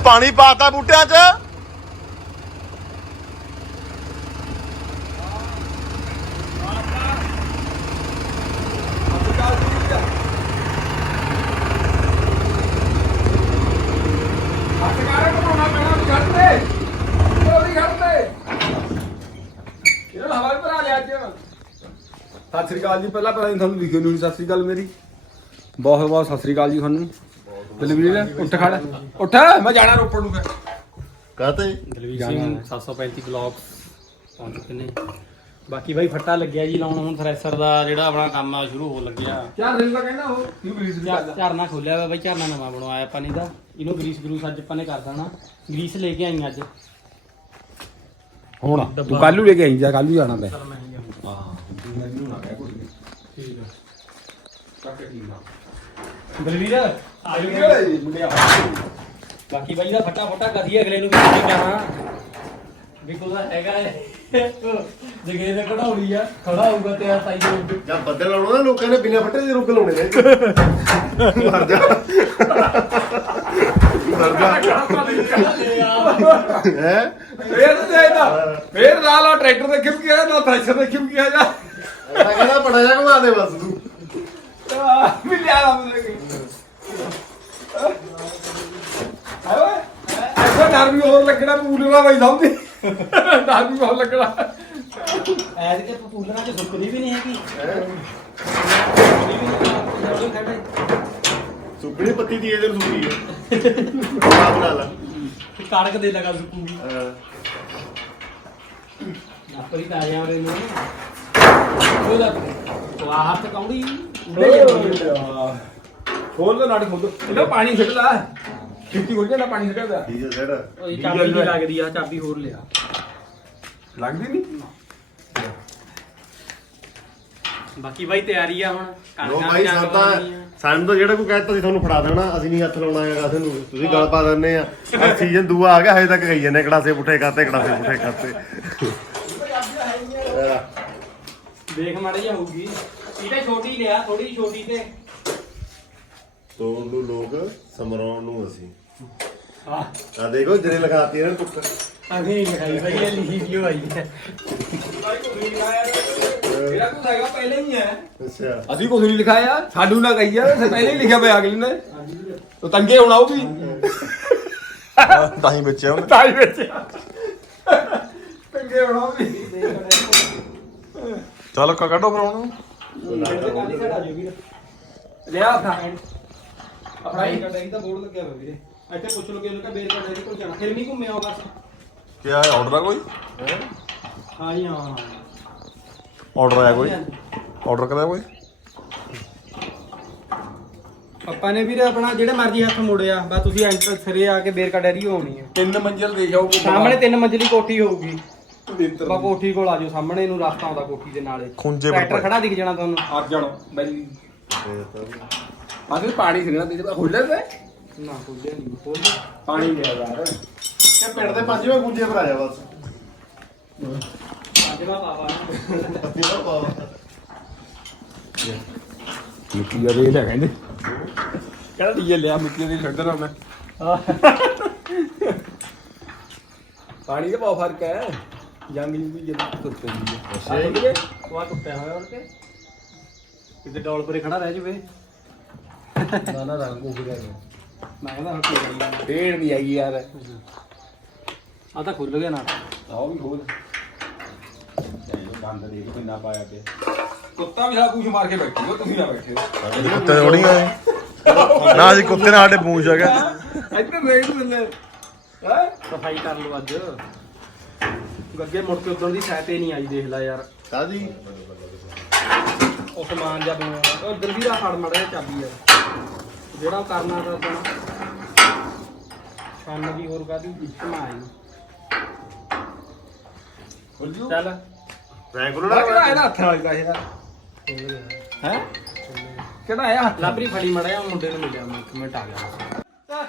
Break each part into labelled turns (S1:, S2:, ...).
S1: ਪਾਣੀ ਪਾਤਾ ਬੂਟਿਆਂ 'ਚ।
S2: ਸਤਿ ਸ੍ਰੀ ਅਕਾਲ ਜੀ। ਪਹਿਲਾਂ ਤੁਹਾਨੂੰ ਲਿਖਿਓ ਨੂੰ ਸਤਿ ਸ੍ਰੀ ਅਕਾਲ ਮੇਰੀ ਬਹੁਤ ਬਹੁਤ ਸਤਿ ਸ੍ਰੀ ਅਕਾਲ ਜੀ ਤੁਹਾਨੂੰ। ਦਲਵੀਰ ਉੱਠ ਖੜ ਉੱਠ, ਮੈਂ ਜਾਣਾ ਰੋਪੜ ਨੂੰ।
S1: ਕਾਹਤੇ
S3: ਦਲਵੀਰ ਸਿੰਘ 735 ਬਲੌਗਸ ਪਹੁੰਚ ਚੁੱਕੇ ਨੇ। ਬਾਕੀ ਬਾਈ ਫੱਟਾ ਲੱਗਿਆ ਜੀ ਲਾਉਣ। ਹੁਣ ਥ੍ਰੈਸ਼ਰ ਦਾ ਜਿਹੜਾ ਆਪਣਾ ਕੰਮ ਆ ਸ਼ੁਰੂ ਹੋਣ ਲੱਗਿਆ।
S2: ਕਹਿੰਦਾ ਉਹ
S3: ਝਰਨਾ ਖੋਲਿਆ ਵਾ ਬਾਈ, ਝਰਨਾ ਨਵਾਂ ਬਣਵਾਇਆ ਆਪਾਂ ਨੇ ਦਾ। ਇਹਨੂੰ ਗਰੀਸ ਅੱਜ ਆਪਾਂ ਨੇ ਕਰ ਦੇਣਾ। ਗਰੀਸ ਲੈ ਕੇ ਆਈ ਅੱਜ।
S2: ਹੁਣ ਤੂੰ ਕੱਲ ਨੂੰ ਲੈ ਕੇ ਆਈ ਜਾ, ਕੱਲ ਨੂੰ ਜਾਣਾ ਮੈਂ।
S3: ਚੱਲ ਮੈਂ ਹੀ ਜਾਊਂਗਾ। ਠੀਕ ਆ ਦਲਵੀਰ ਬਾਕੀ ਬਾਈ ਦਾ ਫਟਾ ਕਦੀ ਅਗਲੇ ਨੂੰ ਵੀ ਕਹਿਣਾ ਵੀ ਕੋਦਾ ਹੈਗਾ ਜਗੇ ਦੇ ਕਢਾਉਣੀ ਆ, ਖੜਾ ਹੋਊਗਾ ਤੇ ਆ ਸਾਈ ਦੇ
S1: ਜਾਂ ਬੱਦਲ ਲਾਉਣਾ ਨਾ ਲੋਕਾਂ ਨੇ ਬਿਨਾਂ ਫੱਟੇ ਦੇ ਰੁੱਕ ਲਾਉਣੇ ਨੇ। ਮਰ ਜਾ ਹੈ
S2: ਫੇਰ ਲਾ ਟਰੈਕਟਰ ਦੇ ਖਿਮ ਗਿਆ ਨਾ ਥ੍ਰੈਸ਼ਰ ਦੇ ਖਿਮ ਗਿਆ ਜਾ।
S1: ਐਸਾ ਕਹਿੰਦਾ ਬੜਾ ਜਾ ਘੁਮਾ ਦੇ ਬਸ ਤੂੰ।
S2: ਵੀ ਲਿਆ ਲਾ ਮੇਰੇ ਐਸਾ ਡਰ ਵੀ ਹੋਰ ਲੱਗਣਾ ਪੂਲਣਾ ਬਈ ਸਮਝੀ। ਡਰ ਵੀ ਹੋਰ ਲੱਗਣਾ।
S3: ਐਦ ਕੇ ਪੂਲਣਾ ਚ ਸੁੱਕਦੀ ਵੀ ਨਹੀਂ ਹੈਗੀ।
S1: ਸੁੱਕਣੀ ਪੱਤੀ ਦੀ ਇਹਦੇ ਨੂੰ ਸੁੱਕੀ ਹੈ। ਆ ਬਣਾ ਲਾ
S3: ਕੜਕ ਦੇ ਲਗਾ ਸੁੱਕੂਗੀ। ਆਪਰੀ ਤਾਂ ਆਇਆ ਉਹਨੇ ਨੂੰ ਉਹਦਾ ਵਾਹ ਹੱਥ ਕੌੜੀ
S2: ਖੋਲ ਦੋ ਨਾਟ ਖੋਲ ਦੋ। ਇਹਦਾ ਪਾਣੀ ਛੱਡ ਲਾ। ਖਿੱਚੀ ਖੋਲ ਜਾ ਪਾਣੀ ਛੱਡਦਾ।
S1: ਠੀਕ ਹੈ ਸਰ।
S3: ਉਹ ਚਾਬੀ ਨਹੀਂ ਲੱਗਦੀ ਆ, ਚਾਬੀ ਹੋਰ ਲਿਆ।
S2: ਲੱਗਦੀ ਨਹੀਂ।
S3: ਬਾਕੀ ਬਾਈ ਤਿਆਰੀ ਆ ਹੁਣ।
S1: ਲੋ ਭਾਈ ਸਾਨੂੰ ਤਾਂ ਜਿਹੜਾ ਕੋਈ ਕਹਿੰਦਾ ਸੀ ਤੁਹਾਨੂੰ ਫੜਾ ਦੇਣਾ, ਅਸੀਂ ਨਹੀਂ ਹੱਥ ਲਾਉਣਾ ਹੈਗਾ ਤੁਹਾਨੂੰ। ਤੁਸੀਂ ਗੱਲ ਪਾ ਦਿੰਦੇ ਆ। ਸੀਜ਼ਨ ਦੂਆ ਆ ਗਿਆ, ਹਜੇ ਤੱਕ ਗਈ ਜਾਂਦੇ ਕੜਾਸੇ ਪੁੱਠੇ ਕਰਤੇ
S3: ਦੇਖ ਮਾੜੀ ਜਿਹਾ ਹੋਊਗੀ। ਇਹਦਾ ਛੋਟੀ ਲਿਆ, ਥੋੜੀ ਛੋਟੀ ਤੇ
S1: ਤੋੜ ਨੂੰ ਲੋਕ ਸਮਰਾਉਣ ਨੂੰ ਅਸੀਂ
S3: ਹਾਂ
S1: ਆ ਦੇਖੋ ਜਿਹੜੇ ਲਗਾਤੀ ਇਹਨਾਂ ਨੇ ਟੁੱਕ।
S3: ਅਗੇ ਲਿਖਾਈ ਭਾਈ ਇਹ ਲਿਖੀ ਕਿਉਂ ਆਈ ਹੈ।
S2: ਮੇਰਾ ਕੁਝ ਹੈਗਾ ਪਹਿਲੇ ਹੀ ਹੈ।
S1: ਅੱਛਾ
S2: ਅਸੀਂ ਕੁਝ ਨਹੀਂ ਲਿਖਾਇਆ, ਸਾਨੂੰ ਨਾ ਕਹੀ ਜਾ। ਪਹਿਲੇ ਹੀ ਲਿਖਿਆ ਪਿਆ ਅਗਲੀ ਨੇ। ਤੋ ਤੰਗੇ ਹੋਣਾ ਉਹ ਵੀ
S1: ਤਾਂ ਹੀ ਬੱਚਿਆ ਉਹਨੇ।
S2: ਤਾਈ ਵਿੱਚ ਤੰਗੇ ਹੋਣਾ ਉਹ ਵੀ।
S1: ਚੱਲ ਕੱਢੋ ਫਿਰ ਉਹਨੂੰ।
S2: ਲਿਆ ਥਾ
S3: ਆਪਣਾ ਡੈਡੀ ਦਾ ਬੋਰਡ ਲੱਗਿਆ ਹੋਇਆ ਵੀਰੇ। ਇੱਥੇ ਪੁੱਛ ਲਓ ਕਿ ਉਹਨੂੰ ਕਹ ਬੇਰ ਕਾ ਡੈਡੀ ਕੋਲ ਜਾਣਾ। ਫਿਰ ਨਹੀਂ ਘੁੰਮਿਆ ਬਸ।
S1: ਕੀ ਹੈ ਆਰਡਰ ਆ ਕੋਈ?
S3: ਹਾਂ ਜੀ ਹਾਂ।
S1: ਆਰਡਰ ਆਇਆ ਕੋਈ? ਆਰਡਰ ਕਰਿਆ ਕੋਈ?
S3: ਪਾਪਾ ਨੇ ਵੀਰੇ ਆਪਣਾ ਜਿਹੜੇ ਮਰਜ਼ੀ ਹੱਥ ਮੋੜਿਆ ਬਸ ਤੁਸੀਂ ਐਂਟਰ ਸਿਰੇ ਆ ਕੇ ਬੇਰ ਕਾ ਡੈਰੀ ਹੋਣੀ ਹੈ।
S2: 3 ਮੰਜ਼ਿਲ ਦੇ ਜਾਓ।
S3: ਸਾਹਮਣੇ 3 ਮੰਜ਼ਲੀ ਕੋਠੀ ਹੋਊਗੀ। ਬਾ ਕੋਠੀ ਕੋਲ ਆ ਜਾਓ, ਸਾਹਮਣੇ ਨੂੰ ਰਸਤਾ ਆਉਂਦਾ ਕੋਠੀ ਦੇ ਨਾਲੇ।
S1: ਖੁੰਝੇ
S3: ਟਰੈਕਟਰ ਖੜਾ ਦਿਖ ਜਾਣਾ ਤੁਹਾਨੂੰ।
S2: ਅਰਜਣ ਬੈਲੀ ਆਖੇ ਪਾਣੀ ਸਿਗਣਾ ਦੇ ਖੋਲੇ ਤੇ
S3: ਨਾ ਖੋਲਿਆ ਨਹੀਂ ਖੋਲ
S2: ਪਾਣੀ ਲਿਆ ਯਾਰ।
S1: ਇਹ ਪਿੰਡ ਦੇ ਪੰਜਵੇਂ ਗੁੰਜੇ ਪਰ ਆਇਆ ਬਸ।
S3: ਅਜਵਾ ਬਾਬਾ
S2: ਮਿੱਟੀ ਦਾ ਰੇਲ ਹੈ ਕਹਿੰਦੇ। ਕਹਿੰਦਾ ਡੀਜੇ ਲਿਆ ਮਿੱਟੀ ਦੇ ਛੱਡ ਦੇਣਾ ਮੈਂ। ਪਾਣੀ ਦਾ ਬਹੁਤ ਫਰਕ ਹੈ। ਜੰਗ ਵੀ ਜਦੋਂ ਤੁਰ ਪੈਂਦੀ ਹੈ।
S3: ਉਹ ਟੁੱਟਿਆ ਹੋਇਆ ਉਹਦੇ ਤੇ ਕਿਤੇ ਡੋਲ ਪਰੇ ਖੜਾ ਰਹਿ ਜਵੇ।
S2: ਨਾ ਰੰਗ ਹੋ ਗਿਆ।
S3: ਮੈਂ ਕਹਿੰਦਾ ਹੁਣ ਕੀ ਕਰੀਏ।
S2: ਪੇੜ ਵੀ ਹੈਗੀ ਯਾਰ।
S3: ਆ ਤਾਂ ਖੁੱਲ ਗਿਆ ਨਾ।
S2: ਆਓ ਵੀ ਖੋਲ। ਗੰਦ ਦੇਖ ਕਿੰਨਾ ਪਾਇਆ ਪਿਆ। ਕੁੱਤਾ ਵੀ ਸਾਰਾ ਪੂਛ ਮਾਰ ਕੇ ਬੈਠੀ ਹੋ, ਤੁਸੀਂ ਨਾ ਬੈਠੇ ਹੋ।
S1: ਸਾਡੇ ਕੁੱਤੇ ਦੇ ਹੋਣੀ ਆਏ ਨਾ। ਅਸੀਂ ਕੁੱਤੇ ਨਾਲ ਸਾਡੇ ਪੂੰਛ ਹੈਗਾ।
S2: ਇੱਧਰ ਵੇਖ ਦਿੰਦੇ ਹੈ।
S3: ਸਫਾਈ ਕਰ ਲਓ ਅੱਜ। ਅੱਗੇ ਮੁੜ ਕੇ ਉਧਰ ਦੀ ਸਾਈਡ ਤੇ ਨਹੀਂ ਆਈ ਦੇਖ ਲੈ ਯਾਰ।
S1: ਕਾਦੀ
S3: ਉਹ ਸਮਾਨ ਜਾਂ ਬਣਾਉਣਾ ਉਹ ਦਲਵੀਰ ਦਾ ਫੜ ਮੜਿਆ ਚਾਬੀ ਯਾਰ। ਜਿਹੜਾ ਉਹ ਕਰਨਾ ਤਾਂ ਆਪਣਾ ਛੰਨ ਦੀ ਹੋਰ ਕਾਦੀ ਘਮਾਈ। ਚੱਲ
S1: ਰੈਂਕ
S2: ਕਿਹੜਾ ਇਹਦਾ ਹੱਥ ਨਾਲ ਦਾ ਯਾਰ ਹੈ। ਕਿਹੜਾ ਆਇਆ
S3: ਲਾਬਰੀ ਫੜੀ ਮੜਿਆ ਮੁੰਡੇ ਨੂੰ ਮਿਲਿਆ। ਮੈਂ 1 ਮਿੰਟ ਆ ਗਿਆ।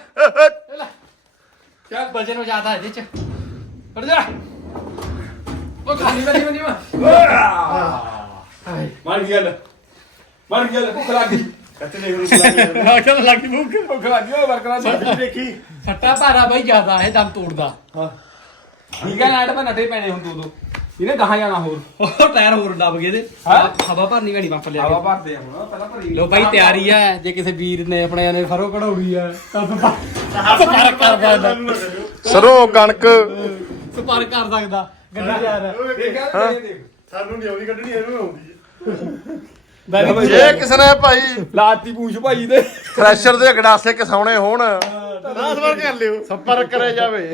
S3: ਚੱਲ ਬਜੇ ਨੂੰ ਜ਼ਿਆਦਾ ਇਹਦੇ ਚ ਫੜ ਜਾ। ਉਹ ਖਾਲੀ ਬਣੀ ਮਾਰ ਗਿਆ ਲੈ ਭੁੱਖ ਲੱਗ ਗਈ।
S1: ਕੱਤੇ ਦੇਖ ਨੂੰ ਲੱਗ
S3: ਲੱਗ ਲੱਗੀ ਭੁੱਖ
S2: ਭੁੱਖ ਲੱਗੀ ਓਏ ਵਰਕਰਾਂ ਦੀ
S1: ਦੇਖੀ
S3: ਸੱਟਾ ਭਾਰਾ ਬਾਈ ਜ਼ਿਆਦਾ ਇਹ ਦਮ ਤੋੜਦਾ
S2: ਹਾਂ ਠੀਕ ਹੈ ਨਾਟ ਪਰ ਨੱਟੇ ਪੈਣੇ ਹੁਣ ਦੋ ਇਹਨੇ ਗਾਹਾਂ ਜਾਣਾ ਹੋਰ
S3: ਉਹ ਟਾਇਰ ਹੋਰ ਦੱਬ ਗਏ ਤੇ
S2: ਹਾਂ?
S3: ਹਵਾ ਭਰਨੀ ਪੈਣੀ ਪੰਪ ਲਿਆ
S2: ਹਵਾ
S3: ਕੇ
S2: ਭਰਦੇ ਆ ਹੁਣ ਪਹਿਲਾਂ ਭਰੀ
S3: ਲੋ ਬਾਈ ਤਿਆਰੀ ਹੈ ਜੇ ਕਿਸੇ ਵੀਰ ਨੇ ਆਪਣੇ ਨੇ ਫਰੋ ਕਢਾਉਣੀ ਹੈ ਤਾਂ ਸੰਪਰਕ ਕਰ ਸਕਦਾ
S1: ਸਰੋਂ ਕਣਕ
S3: ਸੰਪਰਕ ਕਰ ਸਕਦਾ ਗੱਡਾ ਯਾਰ
S2: ਦੇਖ
S1: ਸਾਨੂੰ ਨਹੀਂ ਆਉਂਦੀ ਕੱਢਣੀ ਇਹਨੂੰ ਆਉਂਦੀ
S3: ਬਾਈ
S1: ਜੇ ਕਿਸੇ ਨੇ ਭਾਈ
S2: ਲਾਤੀ ਪੂਛ ਭਾਈ ਦੇ
S1: ਥ੍ਰੈਸ਼ਰ ਦੇ ਗੜਾਸੇ ਕਿਸਾਉਣੇ ਹੋਣ ਤਾਂ ਸੰਪਰਕ ਕਰ ਲਿਓ ਸੰਪਰਕ ਕਰਿਆ ਜਾਵੇ